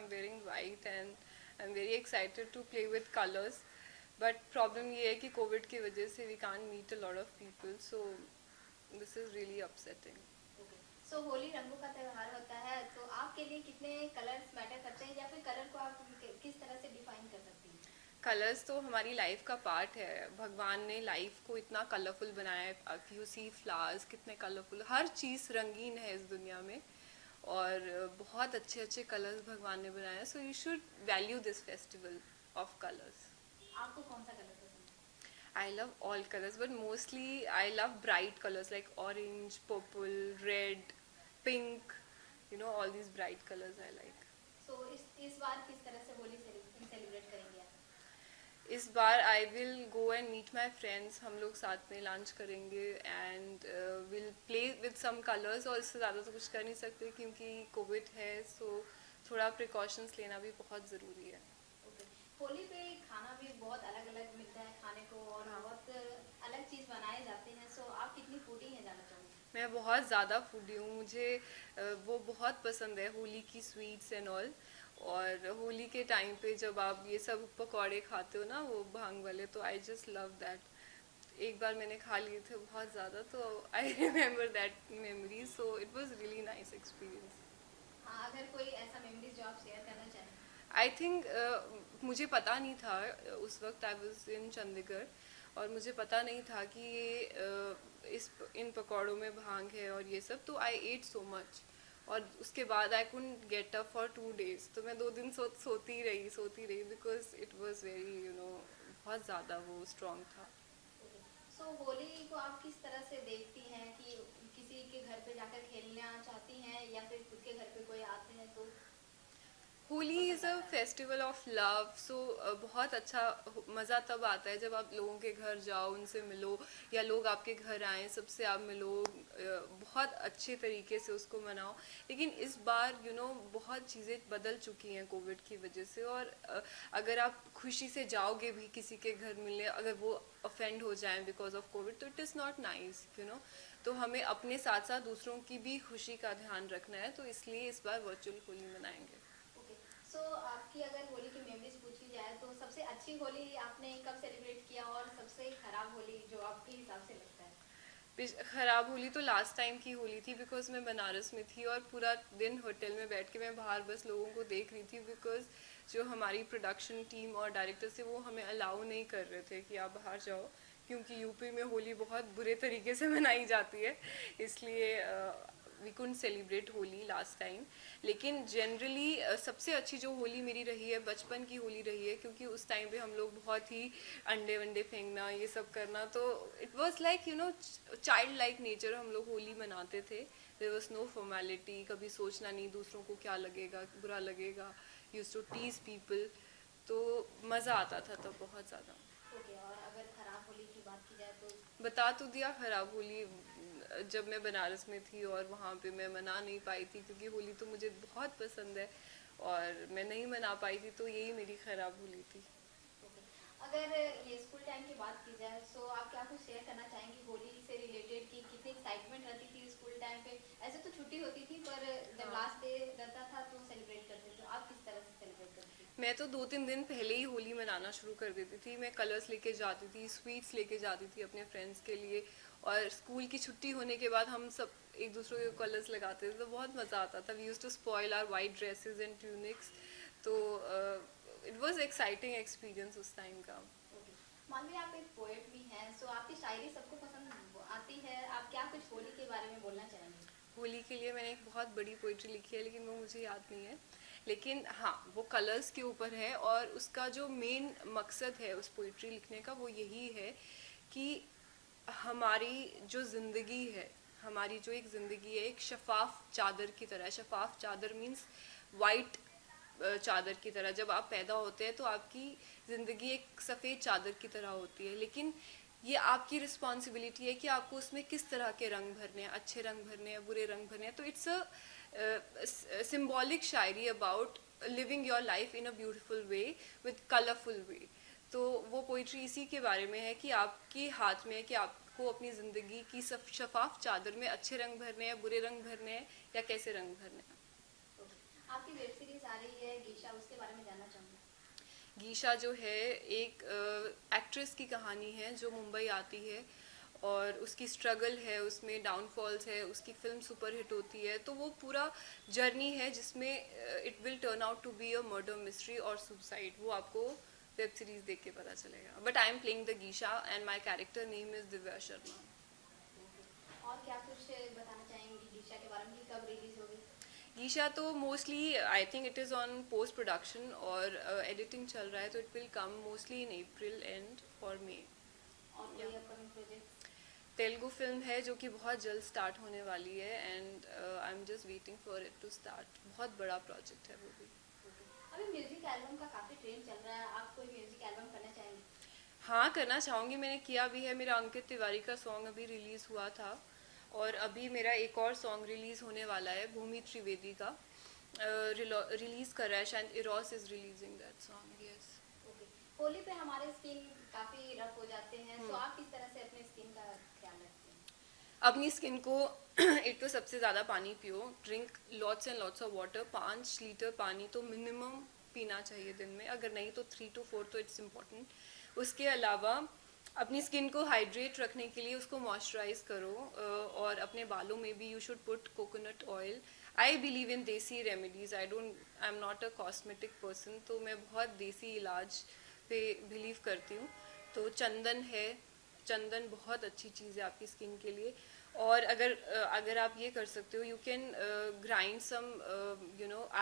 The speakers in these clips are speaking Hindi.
I'm wearing white and I'm very excited to play with colors. But problem ये है कि कोविड की वजह से we can't meet a lot of people, so this is really upsetting. सो होली रंगों का त्यौहार होता है, तो आपके लिए कितने कलर्स मैटर करते हैं, या फिर कलर को आप किस तरह से डिफाइन कर सकती हैं? कलर्स तो हमारी लाइफ का पार्ट है. भगवान ने लाइफ को इतना कलरफुल बनाया है. यू सी फ्लावर्स कितने कलरफुल, हर चीज़ रंगीन है इस दुनिया में. और बहुत अच्छे अच्छे कलर्स भगवान ने बनाए हैं. So you should value this festival of colours. आपको कौन सा कलर पसंद है? I love all colors, but mostly I love bright colors like orange, purple, red, pink. You know, all these bright colors I like. सो इस बार किस तरह से होली सेलिब्रेट करेंगे आप? इस बार I will go and meet my friends. हम लोग साथ में लंच करेंगे and will play with some colours. और इससे ज़्यादा तो कुछ कर नहीं सकते क्योंकि कोविड है. सो थोड़ा प्रिकॉशंस लेना भी बहुत ज़रूरी है. होली पे खाना भी बहुत अलग अलग मिलता है खाने को, और हाँ. बहुत अलग चीज़ बनाए जाते हैं. सो आप कितनी फूडी हैं जानना चाहूँगी? मैं बहुत ज़्यादा फूडी हूँ. मुझे वो बहुत पसंद है, होली की स्वीट्स एंड ऑल. और होली के टाइम पे जब आप ये सब पकौड़े खाते हो ना, वो भांग वाले, तो आई जस्ट लव दैट. एक बार मैंने खा लिए थे बहुत ज़्यादा, तो I remember that memory. So it was really nice experience. हाँ, अगर कोई ऐसा मेमोरीज जो आप शेयर करना चाहें? आई थिंक मुझे पता नहीं था. उस वक्त आई वॉज इन चंडीगढ़ और मुझे पता नहीं था कि ये इन पकौड़ों में भांग है और ये सब. तो आई एट सो मच. और उसके बाद I couldn't get up for 2 days. तो मैं 2 दिन सोती रही बिकॉज इट वॉज वेरी बहुत ज़्यादा वो स्ट्रॉन्ग था. सो होली को आप किस तरह से देखती हैं, कि किसी के घर पे जाकर खेलना चाहती हैं, या फिर खुद के घर पे कोई आते हैं तो? Holi is a festival of love. So बहुत अच्छा मज़ा तब आता है जब आप लोगों के घर जाओ, उनसे मिलो, या लोग आपके घर आएँ, सबसे आप मिलो, बहुत अच्छे तरीके से उसको मनाओ. लेकिन इस बार बहुत चीज़ें बदल चुकी हैं कोविड की वजह से. और अगर आप खुशी से जाओगे भी किसी के घर मिलने, अगर वो ऑफेंड हो जाएं बिकॉज ऑफ कोविड, तो इट इज़ नॉट नाइस. तो हमें अपने साथ साथ दूसरों की भी खुशी का ध्यान रखना है. तो इसलिए इस बार वर्चुअल होली मनाएंगे. सो आपकी अगर होली की मेमोरीज पूछी जाए, तो सबसे अच्छी होली आपने कब सेलिब्रेट किया, और सबसे खराब होली जो आपके हिसाब से लगता है? खराब होली तो लास्ट टाइम की होली थी बिकॉज मैं बनारस में थी और पूरा दिन होटल में बैठ के मैं बाहर बस लोगों को देख रही थी. बिकॉज जो हमारी प्रोडक्शन टीम और डायरेक्टर से वो हमें अलाउ नहीं कर रहे थे कि आप बाहर जाओ, क्योंकि यूपी में होली बहुत बुरे तरीके से मनाई जाती है. इसलिए we couldn't celebrate Holi last time. लेकिन जनरली सबसे अच्छी जो होली मेरी रही है, बचपन की होली रही है, क्योंकि उस टाइम पे हम लोग बहुत ही अंडे वंडे फेंकना, ये सब करना. तो it was like child like nature. हम लोग होली मनाते थे. देयर वॉज नो फॉर्मेलिटी, कभी सोचना नहीं दूसरों को क्या लगेगा, बुरा लगेगा. Used to tease people. तो मज़ा आता था तब बहुत ज़्यादा. और अगर खराब होली की बात की जाए तो? बता तो दिया खराब होली. जब मैं बनारस में थी और वहाँ पे मैं मना नहीं पाई थी, क्योंकि होली तो मुझे बहुत पसंद है और मैं नहीं मना पाई थी, तो यही मेरी खराब होली थी. अगर ये स्कूल टाइम की बात की जाए, तो आप क्या कुछ शेयर करना चाहेंगी होली से रिलेटेड, कि कितनी एक्साइटमेंट रहती थी स्कूल टाइम पे? ऐसे तो छुट्टी होती थी, पर जब लास्ट डे रहता था तो सेलिब्रेट करते थे. आप किस तरह से सेलिब्रेट करते थे? मैं तो 2-3 दिन पहले ही होली मनाना शुरू कर देती थी. मैं कलर्स लेके जाती थी, स्वीट्स लेके जाती थी अपने फ्रेंड्स के लिए. और स्कूल की छुट्टी होने के बाद हम सब एक दूसरे के कलर्स लगाते थे, तो बहुत मज़ा आता था. We used to spoil our white dresses and tunics. तो इट वाज एक्साइटिंग एक्सपीरियंस उस टाइम का. मानवी, आप एक पोएट भी हैं, सो आपकी शायरी सबको पसंद आती है. आप क्या कुछ होली के बारे में बोलना चाहेंगे? होली के लिए मैंने एक बहुत बड़ी पोइट्री लिखी है, लेकिन वो मुझे याद नहीं है. लेकिन हाँ, वो कलर्स के ऊपर है. और उसका जो मेन मकसद है उस पोइट्री लिखने का, वो यही है कि हमारी जो ज़िंदगी है, हमारी जो एक ज़िंदगी है, एक शफाफ चादर की तरह है. शफाफ चादर मीन्स वाइट चादर की तरह. जब आप पैदा होते हैं तो आपकी ज़िंदगी एक सफ़ेद चादर की तरह होती है. लेकिन ये आपकी रिस्पॉन्सिबिलिटी है कि आपको उसमें किस तरह के रंग भरने हैं, अच्छे रंग भरने हैं, बुरे रंग भरने हैं. तो इट्स अ सिम्बॉलिक शायरी about living your life in a beautiful way with colourful way. तो वो पोइट्री इसी के बारे में है कि आपके हाथ में है कि आपको अपनी ज़िंदगी की शफाफ चादर में अच्छे रंग भरने हैं, बुरे रंग भरने हैं, या कैसे रंग भरने हैं. आपकी वेब सीरीज आ रही है गीशा, उसके बारे में जानना चाहूँगी। गीशा जो है एक एक्ट्रेस की कहानी है जो मुंबई आती है और उसकी स्ट्रगल है, उसमें डाउनफॉल्स है, उसकी फिल्म सुपर हिट होती है, तो वो पूरा जर्नी है जिसमें it will turn out to be a murder mystery और सुसाइड, वो आपको वेब सीरीज देख के पता चलेगा। But I am playing the geisha and my character name is Divya Sharma. और क्या कुछ बताना चाहेंगी गीशा के बारे में कि कब रिलीज होगी? गीशा तो mostly I think it is on post production और एडिटिंग चल रहा है, तो it will come mostly in April and और मे। और कोई अपकमिंग प्रोजेक्ट? तेलुगु फिल्म है जो कि बहुत जल्द स्टार्ट होने वाली है and I am just waiting for it to start. बहुत बड़ा प्रोजेक्ट है वो भी। अभी म्यूजिक एल्बम का काफी ट्रेंड चल रहा है, आप कोई म्यूजिक एल्बम करना चाहेंगे? हाँ, करना चाहूँगी, मैंने किया भी है। मेरा अंकित तिवारी का सॉन्ग अभी रिलीज़ हुआ था और अभी मेरा एक और सॉन्ग रिलीज़ होने वाला है भूमि त्रिवेदी का, रिलीज़ कर रहा है शायद, Eros is releasing that song. Yes. Okay. Holi पे हमारे स्किन काफी रफ हो जाते हैं, तो आप किस तरह से अपने स्किन का ख्याल रखते हैं? अपनी स्किन को एक तो सबसे ज़्यादा पानी पियो, drink lots and lots of water, 5 litre पानी तो मिनिमम पीना चाहिए दिन में, अगर नहीं तो 3 to 4 तो इट्स इम्पॉर्टेंट। उसके अलावा अपनी स्किन को हाइड्रेट रखने के लिए उसको मॉइस्चराइज करो और अपने बालों में भी you should put coconut oil. I believe in desi remedies, I am not a cosmetic person, तो मैं बहुत देसी इलाज पे बिलीव करती हूँ। तो चंदन है, चंदन बहुत अच्छी चीज़ है आपकी स्किन के लिए। और अगर आप ये कर सकते हो, you can grind some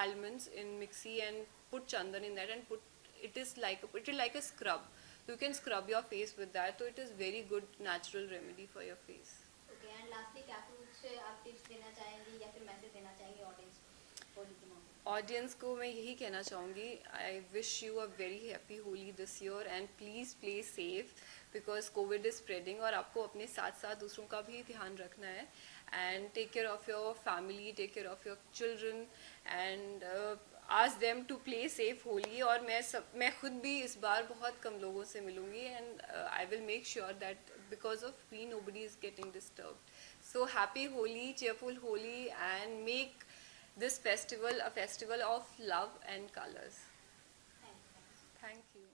almonds in mixie and put chandan in that and put it is like a scrub, you can scrub your face with that, so it is very good natural remedy for your face. Okay, and lastly क्या कुछ आप टिप्स देना चाहेंगी या फिर मैसेज देना चाहेंगी ऑडियंस को होली के मौके पे? ऑडियंस को मैं यही कहना चाहूँगी, I wish you a very happy Holi this year and please play safe because Covid is spreading, और आपको अपने साथ साथ दूसरों का भी ध्यान रखना है and take care of your family, take care of your children and ask them to play safe Holi. और मैं खुद भी इस बार बहुत कम लोगों से मिलूँगी and I will make sure that because of me nobody is getting disturbed. So happy Holi, cheerful Holi, and make this festival a festival of love and colors. Thank you. Thank you.